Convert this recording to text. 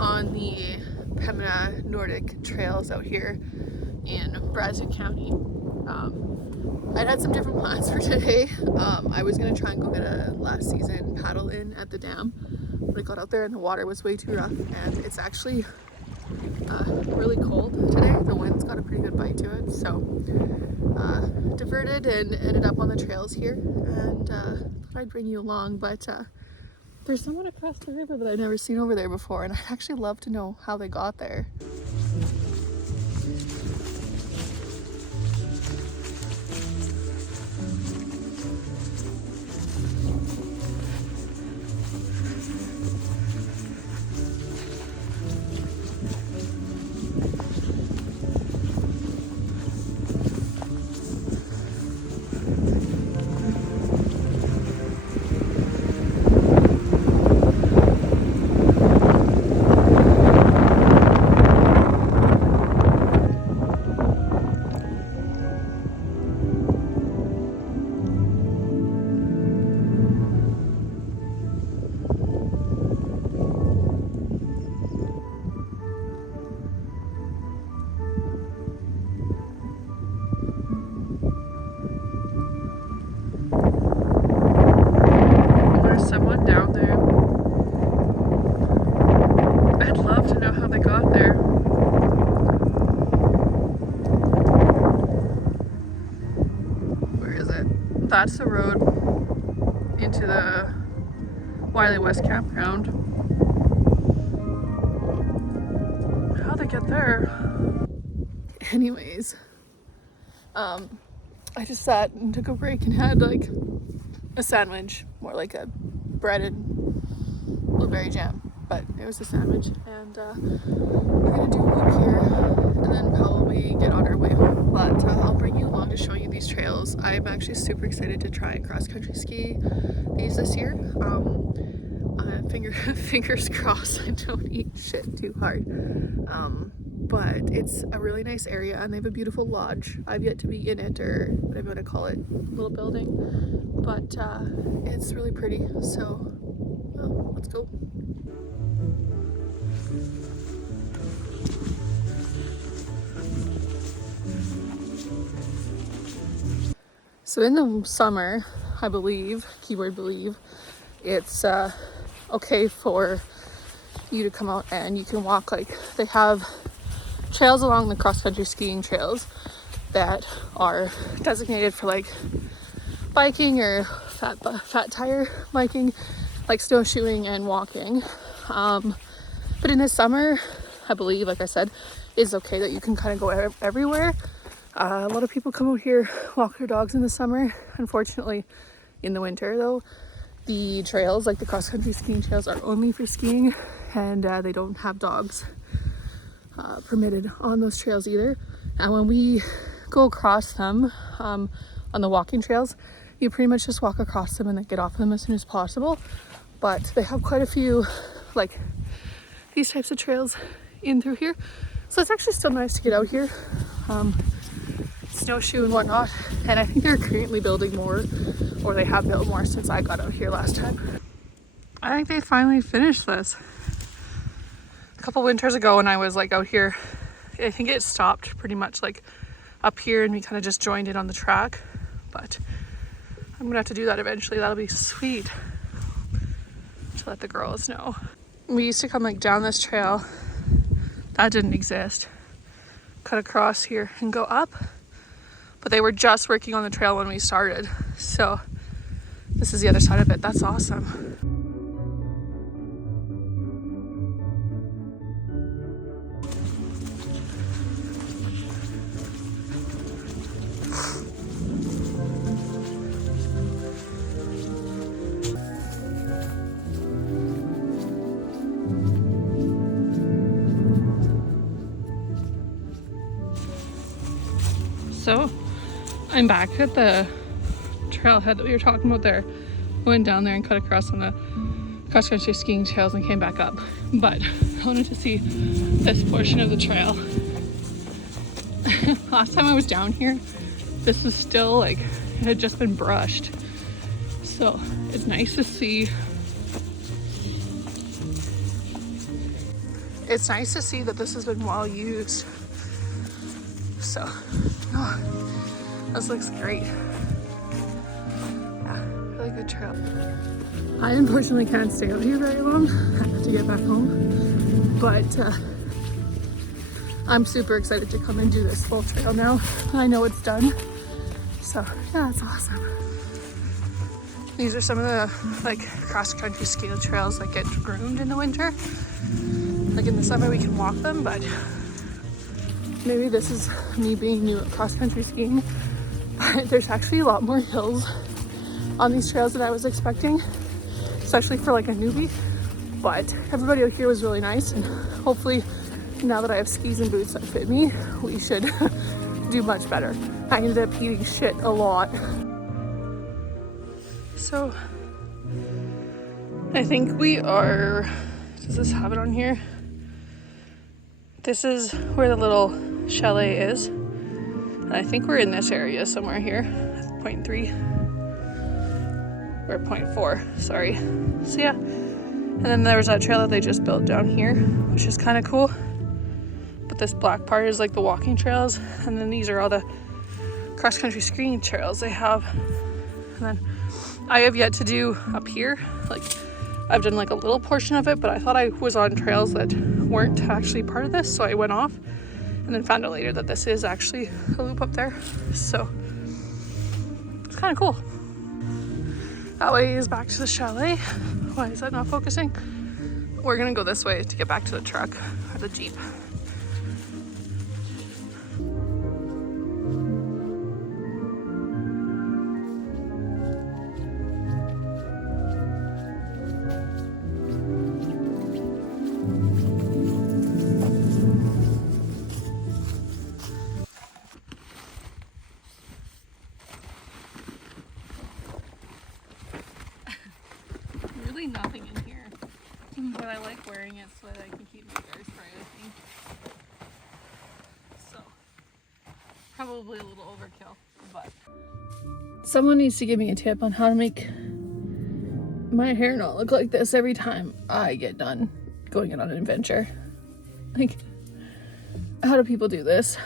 on the Pembina Nordic Trails out here in Brazeau County. I'd had some different plans for today. I was gonna try and go get a last season paddle in at the dam, but I got out there and the water was way too rough, and it's actually really cold today. The wind's got a pretty good bite to it, so diverted and ended up on the trails here, and thought I'd bring you along. But there's someone across the river that I've never seen over there before, and I'd actually love to know how they got there. Someone down there. I'd love to know how they got there. Where is it? That's the road into the Wiley West campground. How'd they get there? Anyways, I just sat and took a break and had like a sandwich, more like a bread and blueberry jam, but it was a sandwich, and we're gonna do a loop here and then probably get on our way home. But I'll bring you along to show you these trails. I'm actually super excited to try and cross-country ski these this year. Fingers crossed I don't eat shit too hard. But it's a really nice area, and they have a beautiful lodge. I've yet to be in it, or whatever you want to call it, little building, but it's really pretty, so well, let's go. So in the summer, I believe, keyword believe, it's okay for you to come out and you can walk. Like, they have trails along the cross-country skiing trails that are designated for like biking or fat tire biking, like snowshoeing and walking. But in the summer, I believe, like I said, it's okay that you can kind of go everywhere. A lot of people come out here, walk their dogs in the summer. Unfortunately, in the winter though, the trails, like the cross-country skiing trails, are only for skiing, and they don't have dogs permitted on those trails either. And when we go across them on the walking trails, you pretty much just walk across them and then get off them as soon as possible. But they have quite a few like these types of trails in through here, so it's actually still nice to get out here, snowshoe and whatnot. And I think they're currently building more, or they have built more since I got out here last time. I think they finally finished this. A couple winters ago when I was like out here, I think it stopped pretty much like up here and we kind of just joined in on the track, but I'm gonna have to do that eventually. That'll be sweet to let the girls know. We used to come like down this trail that didn't exist, cut across here and go up, but they were just working on the trail when we started, so this is the other side of it. That's awesome. So I'm back at the trailhead that we were talking about there. I went down there and cut across on the cross-country skiing trails and came back up. But I wanted to see this portion of the trail. Last time I was down here, this was still like, it had just been brushed. So it's nice to see it's nice to see that this has been well used. So, oh, this looks great. Yeah, really good trail. I unfortunately can't stay out here very long. I have to get back home. But I'm super excited to come and do this full trail now. I know it's done. So yeah, it's awesome. These are some of the like cross-country scale trails that get groomed in the winter. Like in the summer we can walk them, but maybe this is me being new at cross-country skiing. But there's actually a lot more hills on these trails than I was expecting, especially for like a newbie. But everybody out here was really nice, and hopefully now that I have skis and boots that fit me, we should do much better. I ended up eating shit a lot. So I think we are, does this have it on here? This is where the little chalet is. And I think we're in this area somewhere here, 0.3 or 0.4, sorry. So yeah, and then there was that trail that they just built down here, which is kind of cool. But this black part is like the walking trails, and then these are all the cross-country skiing trails they have. And then I have yet to do up here. Like I've done like a little portion of it, but I thought I was on trails that weren't actually part of this, so I went off and then found out later that this is actually a loop up there. So it's kind of cool. That way is back to the chalet. Why is that not focusing? We're gonna go this way to get back to the truck or the Jeep. Nothing in here, but I like wearing it so that I can keep my hair spray, I think. So probably a little overkill, but someone needs to give me a tip on how to make my hair not look like this every time I get done going on an adventure. Like, how do people do this?